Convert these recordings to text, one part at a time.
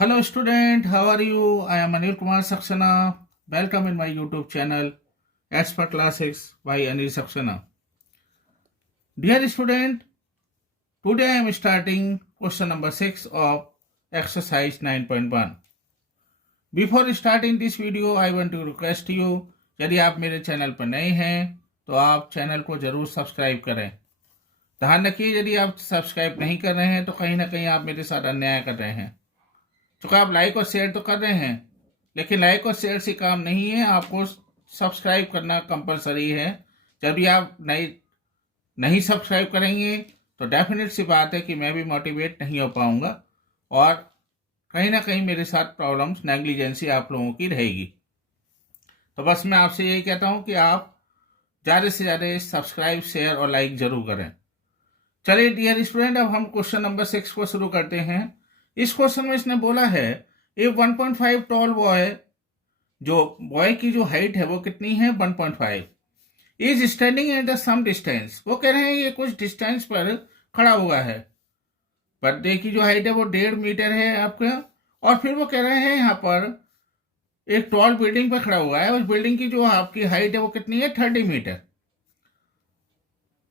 Hello student, how are you? I am Anil Kumar Saxena. Welcome in my YouTube channel Expert Classics by Anil Saxena. Dear student, today I am starting question number 6 of exercise 9.1. Before starting this video, I want to request you, यदि आप मेरे channel पर नए हैं तो आप channel को जरूर सब्सक्राइब करें। ध्यान रखिए, यदि आप सब्सक्राइब नहीं कर रहे हैं तो कहीं ना कहीं आप मेरे साथ अन्याय कर रहे हैं। चूँकि आप लाइक और शेयर तो कर रहे हैं, लेकिन लाइक और शेयर से काम नहीं है, आपको सब्सक्राइब करना कंपलसरी है। जब भी आप नहीं सब्सक्राइब करेंगे तो डेफिनेट सी बात है कि मैं भी मोटिवेट नहीं हो पाऊंगा और कहीं ना कहीं मेरे साथ प्रॉब्लम्स, नेग्लिजेंसी आप लोगों की रहेगी। तो बस मैं आपसे यही कहता हूं कि आप ज़्यादा से ज़्यादा सब्सक्राइब, शेयर और लाइक जरूर करें। चलिए डियर स्टूडेंट, अब हम क्वेश्चन नंबर 6 को शुरू करते हैं। इस क्वेश्चन में इसने बोला है ए 1.5 टॉल बॉय, जो बॉय की जो हाइट है वो कितनी है 1.5, is standing at the some distance. वो कह रहे हैं ये कुछ डिस्टेंस पर खड़ा हुआ है। पर्दे की जो हाइट है वो 1.5 मीटर है आपका, और फिर वो कह रहे हैं यहाँ पर एक टॉल बिल्डिंग पर खड़ा हुआ है। उस बिल्डिंग की जो आपकी हाइट है वो कितनी है 30 metre.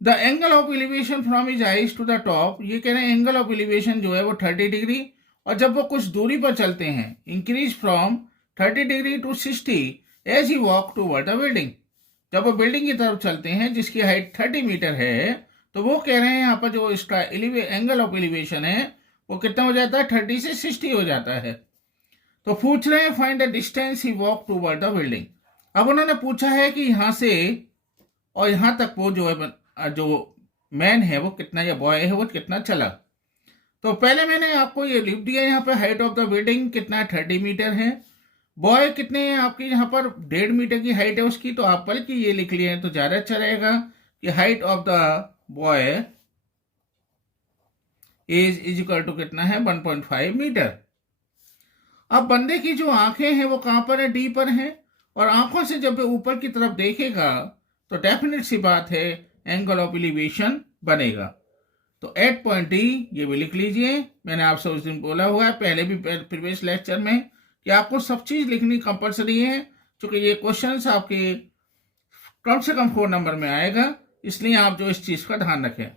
The angle of elevation from his eyes to the top, ये कह रहे हैं एंगल ऑफ एलिवेशन जो है वो 30 डिग्री, और जब वो कुछ दूरी पर चलते हैं increase from 30 degree to 60 as he walk toward the building. जब वो बिल्डिंग की तरफ चलते हैं जिसकी हाइट 30 मीटर है, तो वो कह रहे हैं यहाँ पर जो इसका एंगल ऑफ एलिवेशन है वो कितना हो जाता है 30 से 60 हो जाता है। तो पूछ रहे हैं find the distance he walk toward the building. अब उन्होंने पूछा है कि यहाँ से और यहाँ तक वो जो है जो मैन है वो कितना, या बॉय है वो कितना चला। तो पहले मैंने आपको ये लिख दिया यहाँ पे, हाइट ऑफ द बिल्डिंग कितना 30 मीटर है, बॉय कितने हैं आपकी यहाँ पर 1.5 मीटर की हाइट है उसकी। तो आप बल्कि ये लिख लिए तो ज़्यादा अच्छा रहेगा कि height of the boy is equal to कितना है 1.5 मीटर। अब बंदे की जो आंखें हैं वो कहाँ पर है, डी पर हैं, और आंखों से जब ऊपर की तरफ देखेगा तो डेफिनेट सी बात है एंगल ऑफ एलिवेशन बनेगा। तो एट पॉइंट डी ये भी लिख लीजिए। मैंने आपसे उस दिन बोला हुआ है पहले भी प्रीवियस लेक्चर में कि आपको सब चीज़ लिखनी कंपलसरी है, क्योंकि ये क्वेश्चंस आपके कम से कम 4 नंबर में आएगा, इसलिए आप जो इस चीज़ का ध्यान रखें।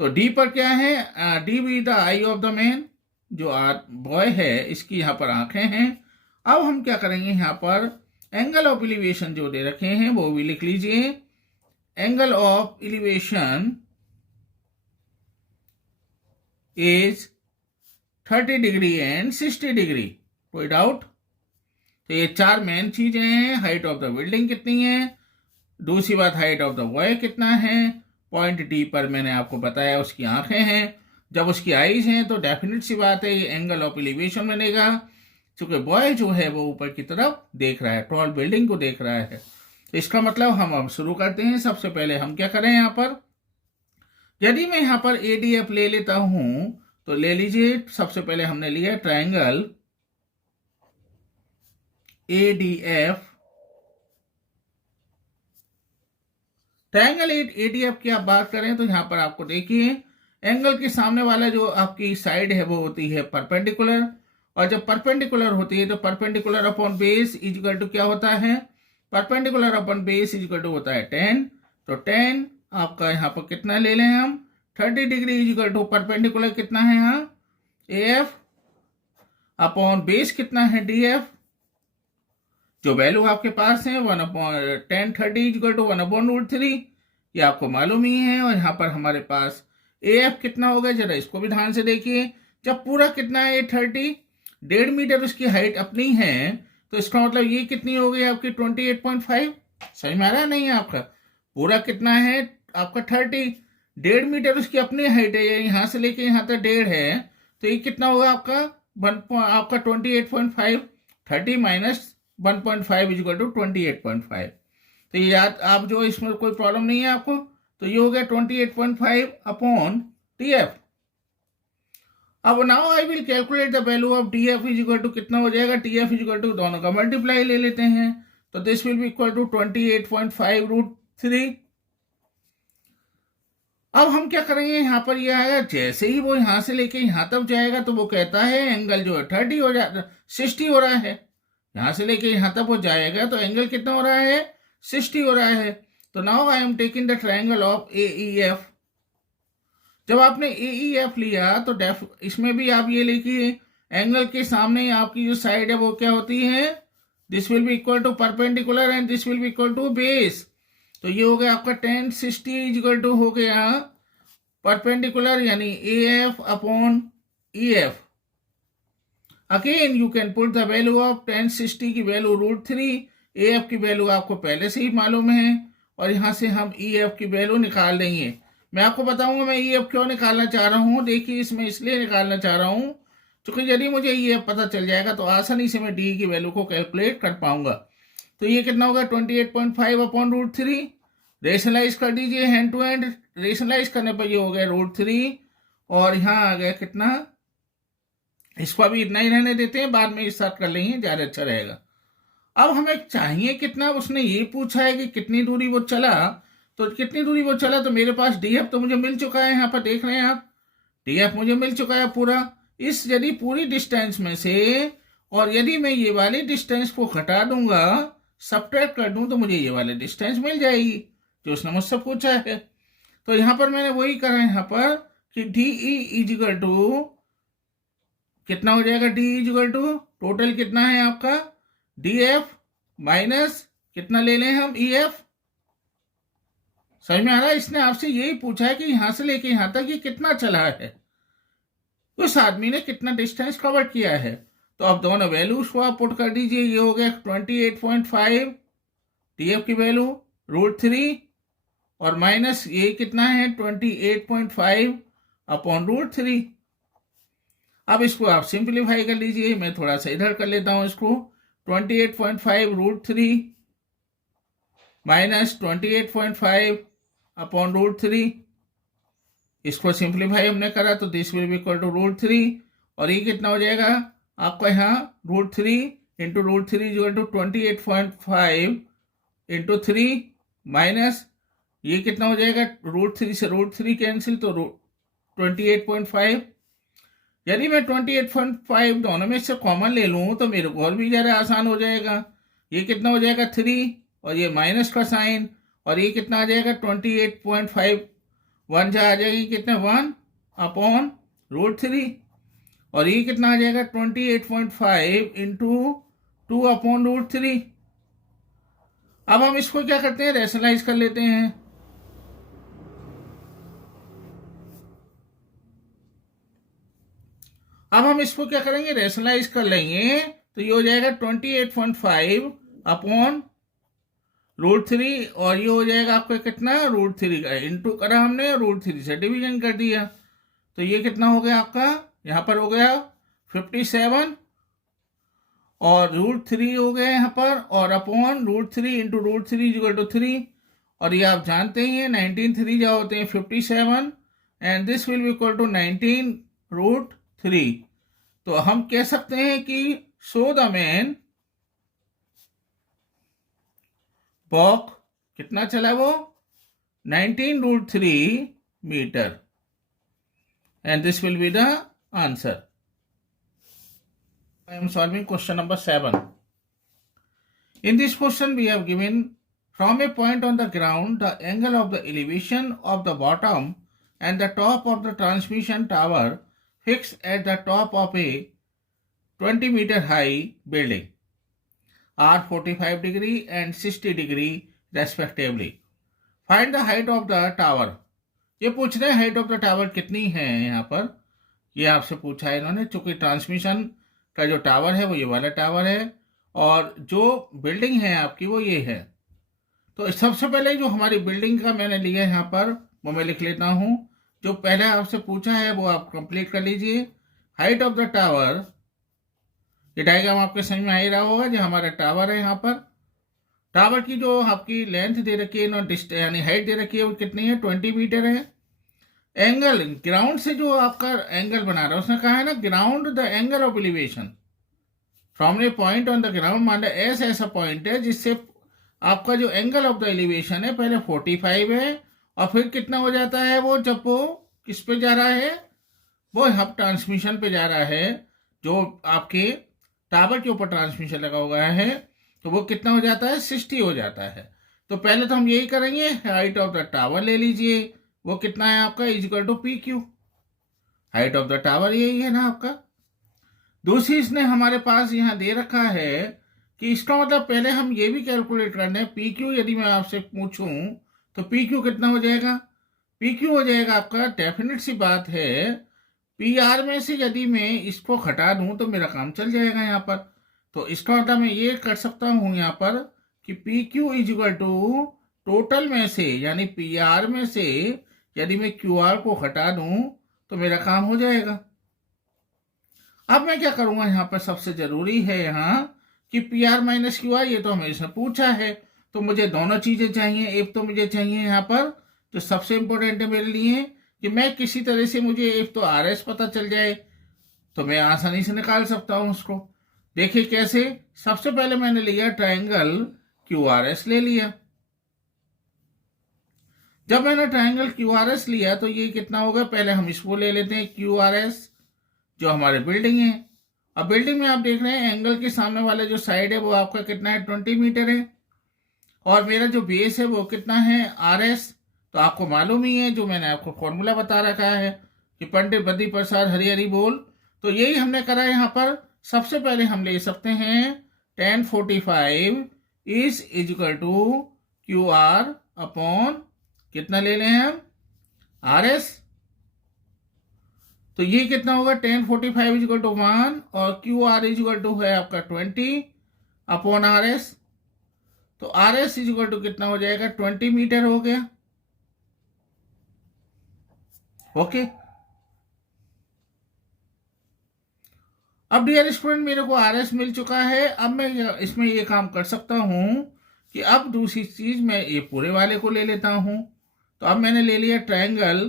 तो डी पर क्या है, D be the I of the man, जो बॉय है इसकी यहाँ पर आंखें हैं। अब हम क्या करेंगे, यहाँ पर एंगल ऑफ एलिवेशन जो दे रखे हैं वो भी लिख लीजिए। Angle of elevation is 30 degree and 60 degree. कोई डाउट? तो ये 4 मेन चीजें हैं। हाइट ऑफ द बिल्डिंग कितनी है, दूसरी बात हाइट ऑफ द बॉय कितना है, पॉइंट डी पर मैंने आपको बताया उसकी आंखें हैं, जब उसकी आईज हैं तो डेफिनेट सी बात है ये एंगल ऑफ एलिवेशन बनेगा, क्योंकि बॉय जो है वो ऊपर की तरफ देख रहा है, टॉल बिल्डिंग को देख रहा है। तो इसका मतलब हम अब शुरू करते हैं। सबसे पहले हम क्या करें, यहाँ पर यदि मैं यहाँ पर एडीएफ ले लेता हूं तो ले लीजिए। सबसे पहले हमने लिया ट्रायंगल एडीएफ। ट्रायंगल एडीएफ की आप बात करें तो यहाँ पर आपको देखिए एंगल के सामने वाला जो आपकी साइड है वो होती है परपेंडिकुलर, और जब परपेंडिकुलर होती है तो perpendicular upon base is equal to क्या होता है, perpendicular upon base is equal to होता है 10। तो 10 आपका यहाँ पर कितना ले लें हम 30 degree is equal to perpendicular कितना है यहाँ एफ अपॉन बेस कितना है डी एफ, जो वैल्यू आपके पास है 1/10 30 इज इक्वल टू 1/√3, ये आपको मालूम ही है। और यहाँ पर हमारे पास ए एफ कितना होगा, जरा इसको भी ध्यान से देखिए। जब पूरा कितना है 30, 1.5 मीटर उसकी हाइट अपनी है, तो इसका मतलब ये कितनी हो गई आपकी 28.5। सही में आ रहा नहीं है आपका, पूरा कितना है आपका 30, 1.5 मीटर उसकी अपनी हाइट है, यहाँ से लेके यहाँ तक 1.5 है, तो ये कितना होगा आपका आपका 28.5, 30 माइनस 1.5 इज इक्वल टू 28.5। तो ये याद आप जो इसमें कोई प्रॉब्लम नहीं है आपको, तो ये हो गया 28.5 अपॉन टी एफ। अब now I will calculate the value of D F is equal to कितना हो जाएगा, T F is equal to दोनों का मल्टीप्लाई ले लेते हैं, तो this will be equal to 28.5√3। अब हम क्या करेंगे, यहाँ पर ये आएगा, जैसे ही वो यहाँ से लेके यहाँ तक जाएगा तो वो कहता है एंगल जो है 30 हो जा 60 हो रहा है। यहाँ से लेके यहाँ तक वो जाएगा तो एंगल कितना हो रहा है, 60 हो रहा है। तो now I am taking the triangle of AEF। जब आपने AEF लिया तो इसमें भी आप ये लिखिए, एंगल के सामने आपकी जो साइड है वो क्या होती है, this will be equal to perpendicular and this will be equal to base. तो ये हो गया आपका tan 60 इज इक्वल टू हो गया परपेंडिकुलर यानी AF upon EF। Again you can put the value of tan 60 की वैल्यू √3, AF की वैल्यू आपको पहले से ही मालूम है, और यहाँ से हम EF की वैल्यू निकाल देंगे। मैं आपको बताऊंगा मैं EF क्यों निकालना चाह रहा हूँ। देखिए इसमें इसलिए निकालना चाह रहा हूँ क्योंकि यदि मुझे EF पता चल जाएगा तो आसानी से मैं D की वैल्यू को कैलकुलेट कर पाऊंगा। तो ये कितना होगा 28.5 अपॉन √3। रेशनलाइज कर दीजिए, हैंड टू हैंड रेशनलाइज करने पर ये हो गया √3, और यहाँ आ गया कितना, इसको अभी इतना ही रहने देते हैं, बाद में इस साथ कर लेंगे, ज़्यादा अच्छा रहेगा। अब हमें चाहिए कितना, उसने ये पूछा है कि कितनी दूरी वो चला, तो कितनी दूरी वो चला, तो मेरे पास DF तो मुझे मिल चुका है, यहाँ पर देख रहे हैं आप, DF मुझे मिल चुका है पूरा। इस यदि पूरी डिस्टेंस में से, और यदि मैं ये वाली डिस्टेंस को घटा दूंगा, सब्ट्रैक्ट कर दूं, तो मुझे ये वाली डिस्टेंस मिल जाएगी जो उसने मुझसे पूछा है। तो यहाँ पर मैंने वही करा है यहाँ पर कि DE इज इक्वल टू कितना हो जाएगा, DE is equal to total कितना है आपका DF माइनस कितना ले लें हम EF। समझ में आ रहा है, इसने आपसे यही पूछा है कि यहां से लेके यहां तक ये कितना चला है, उस आदमी ने कितना डिस्टेंस कवर किया है। तो अब दोनों वैल्यूज को आप पुट कर दीजिए, ये हो गया 28.5 DF की वैल्यू √3, और माइनस ये कितना है 28.5 अपॉन √3। अब इसको आप सिंप्लीफाई कर लीजिए, मैं थोड़ा सा इधर कर लेता हूं इसको, 28.5 √3 माइनस 28.5 अपॉन √3। इसको सिंप्लीफाई हमने करा तो this will be equal to √3, और ये कितना हो जाएगा आपका यहाँ √3 into √3 is equal to 28.5 into 3 minus ये कितना हो जाएगा, √3 से √3 कैंसिल, तो 28.5। यदि मैं 28.5 दोनों में से कॉमन ले लूँ तो मेरे को और भी ज़्यादा आसान हो जाएगा। ये कितना हो जाएगा 3, और ये माइनस का साइन, और ये कितना आ जाएगा 28.5, 1 जा आ जाएगी कितना 1 अपॉन √3, और ये कितना आ जाएगा 28.5 इंटू 2 अपॉन √3। अब हम इसको क्या करते हैं, रेशनलाइज कर लेते हैं। अब हम इसको क्या करेंगे, रेशनलाइज कर लेंगे, तो ये हो जाएगा 28.5 अपॉन √3, और ये हो जाएगा आपका कितना √3 का इंटू करा हमने, √3 से डिवीजन कर दिया, तो ये कितना हो गया आपका, यहाँ पर हो गया 57, और √3 हो गया यहाँ पर, और अपॉन √3 इंटू √3 इक्वल टू 3, और ये आप जानते ही हैं 19 3 जा होते हैं 57, and this will be equal to 19 √3। तो हम कह सकते हैं कि शो द मैन वॉक कितना चला वो 19 √3 metre, and this will be the answer. I am solving question number 7. In this question we have given from a point on the ground the angle of the elevation of the bottom and the top of the transmission tower fixed at the top of a 20-meter high building are 45 degree and 60 degree respectively. Find the height of the tower. ये पूछ रहे हैं height of the tower कितनी है, यहाँ पर ये आपसे पूछा है इन्होंने, चूंकि ट्रांसमिशन का जो टावर है वो ये वाला टावर है, और जो बिल्डिंग है आपकी वो ये है। तो सबसे पहले जो हमारी बिल्डिंग का मैंने लिया है यहाँ पर वो मैं लिख लेता हूँ, जो पहले आपसे पूछा है वो आप कंप्लीट कर लीजिए। हाइट ऑफ द टावर, ये डायग्राम आपके समझ में आ ही रहा होगा, जो हमारा टावर है यहाँ पर, टावर की जो आपकी लेंथ दे रखी है यानी हाइट दे रखी है वो कितनी है 20 मीटर है। एंगल ग्राउंड से जो आपका एंगल बना रहा है उसने कहा है ना, ground the angle of elevation from A point on the ground, मान लो ऐसा पॉइंट है जिससे आपका जो एंगल ऑफ द एलिवेशन है पहले 45 है और फिर कितना हो जाता है वो, जब वो किस पे जा रहा है, वो हब ट्रांसमिशन पे जा रहा है, जो आपके टावर के ऊपर ट्रांसमिशन लगा हुआ है, तो वो कितना हो जाता है, 60 हो जाता है। तो पहले तो हम यही करेंगे, हाइट ऑफ द टावर ले लीजिए, वो कितना है आपका, equal to P Q. Height of the tower यही है ना आपका। दूसरी इसने हमारे पास यहाँ दे रखा है कि इसका मतलब पहले हम ये भी कैलकुलेट करना है, पी क्यू यदि मैं आपसे पूछूं तो पी क्यू कितना हो जाएगा, पी क्यू हो जाएगा आपका, डेफिनेट सी बात है, पी आर में से यदि मैं इसको हटा दूं तो मेरा काम चल जाएगा यहाँ पर। तो इसका मतलब मैं ये कर सकता हूँ यहाँ पर कि P Q is equal to total में से, यानी पी आर में से यदि मैं क्यू आर को हटा दूं तो मेरा काम हो जाएगा। अब मैं क्या करूंगा, यहाँ पर सबसे जरूरी है यहाँ कि P R minus Q are, ये तो हमें इसने पूछा है, तो मुझे दोनों चीजें चाहिए। एक तो मुझे चाहिए यहाँ पर जो सबसे इंपॉर्टेंट है मेरे लिए कि मैं किसी तरह से, मुझे एक तो आर एस पता चल जाए तो मैं आसानी से निकाल सकता हूं उसको। देखिए कैसे, सबसे पहले मैंने लिया ट्राइंगल क्यू आर एस ले लिया। जब मैंने ट्राइंगल क्यू आर एस लिया तो ये कितना होगा, पहले हम इसको ले लेते हैं क्यू आर एस, जो हमारे बिल्डिंग है। अब बिल्डिंग में आप देख रहे हैं एंगल के सामने वाले जो साइड है वो आपका कितना है, 20 मीटर है, और मेरा जो बेस है वो कितना है, आर एस। तो आपको मालूम ही है, जो मैंने आपको फॉर्मूला बता रखा है कि पंडित बद्री प्रसाद हरि हरि बोल। तो यही हमने करा यहाँ पर। सबसे पहले हम ले सकते हैं tan 45 is equal to Q R upon कितना ले लें हम, आर एस। तो ये कितना होगा, tan 45 इक्वल टू 1 और क्यू आर इक्वल टू है आपका 20 अपॉन आर एस। तो आर एस इक्वल टू कितना हो जाएगा, 20 मीटर हो गया। ओके। अब डियर स्टूडेंट, मेरे को आर एस मिल चुका है। अब मैं इसमें ये काम कर सकता हूं कि अब दूसरी चीज मैं ये पूरे वाले को ले लेता हूं। तो अब मैंने ले लिया ट्रायंगल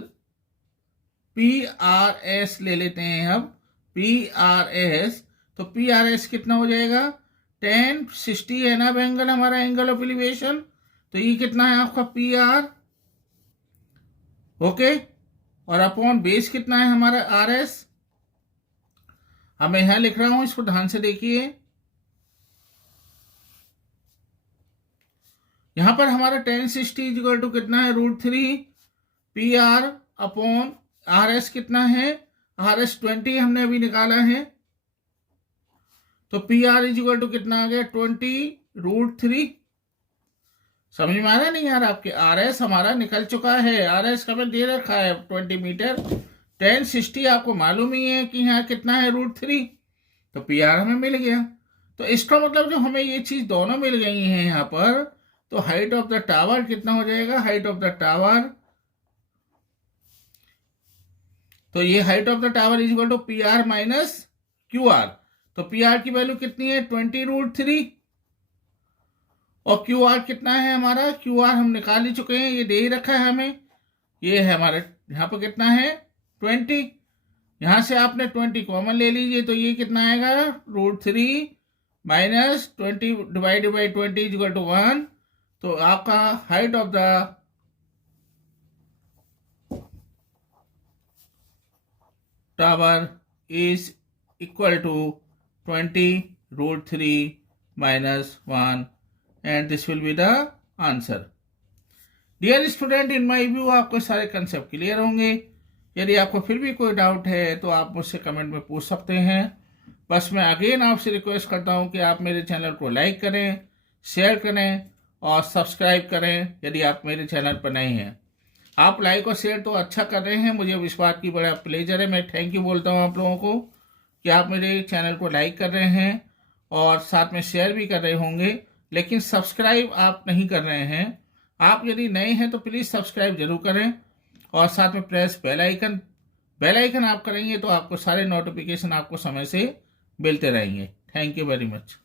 पी आर एस ले लेते हैं। अब पी आर एस, तो पी आर एस कितना हो जाएगा, tan 60 है ना एंगल, हमारा एंगल ऑफ एलिवेशन। तो ये कितना है आपका पी आर, ओके। और अपॉन बेस कितना है हमारा आर एस। अब मैं यहां लिख रहा हूं, इसको ध्यान से देखिए। यहां पर हमारा tan 60 इक्वल टू कितना है, √3 P R upon R S कितना है, आर एस 20 हमने अभी निकाला है। तो पी आर इक्वल टू कितना आ गया, 20 √3। समझ में आ रहा नहीं यार आपके, आर एस हमारा निकल चुका है, आर एस का मैं दे रखा है 20 मीटर। tan 60 आपको मालूम ही है कि यहाँ कितना है, √3। तो पी आर हमें मिल गया। तो इसका मतलब जो हमें ये चीज दोनों मिल गई हैं यहाँ पर, तो हाइट ऑफ द टावर कितना हो जाएगा, हाइट ऑफ द टावर, तो ये height of the tower is equal to P R minus Q R. तो पी आर की वैल्यू कितनी है, 20 √3, और क्यू आर कितना है हमारा, क्यू आर हम निकाल ही चुके हैं, ये दे ही रखा है हमें। ये है हमारे यहाँ पर कितना है, 20। यहां से आपने 20 कॉमन ले लीजिए, तो ये कितना आएगा, √3 minus 20 divided by 20 equal to 1। तो आपका height of the tower is equal to 20 √3 minus 1, and this will be the answer. Dear student, in my view आपको सारे कंसेप्ट क्लियर होंगे। यदि आपको फिर भी कोई डाउट है तो आप मुझसे कमेंट में पूछ सकते हैं। बस मैं अगेन आपसे रिक्वेस्ट करता हूं कि आप मेरे चैनल को लाइक करें, शेयर करें और सब्सक्राइब करें यदि आप मेरे चैनल पर नए हैं। आप लाइक और शेयर तो अच्छा कर रहे हैं, मुझे इस बात की बड़ा प्लेजर है। मैं थैंक यू बोलता हूं आप लोगों को कि आप मेरे चैनल को लाइक कर रहे हैं और साथ में शेयर भी कर रहे होंगे, लेकिन सब्सक्राइब आप नहीं कर रहे हैं। आप यदि नए हैं तो प्लीज़ सब्सक्राइब जरूर करें और साथ में प्रेस बेल आइकन आप करेंगे तो आपको सारे नोटिफिकेशन आपको समय से मिलते रहेंगे। Thank you very much.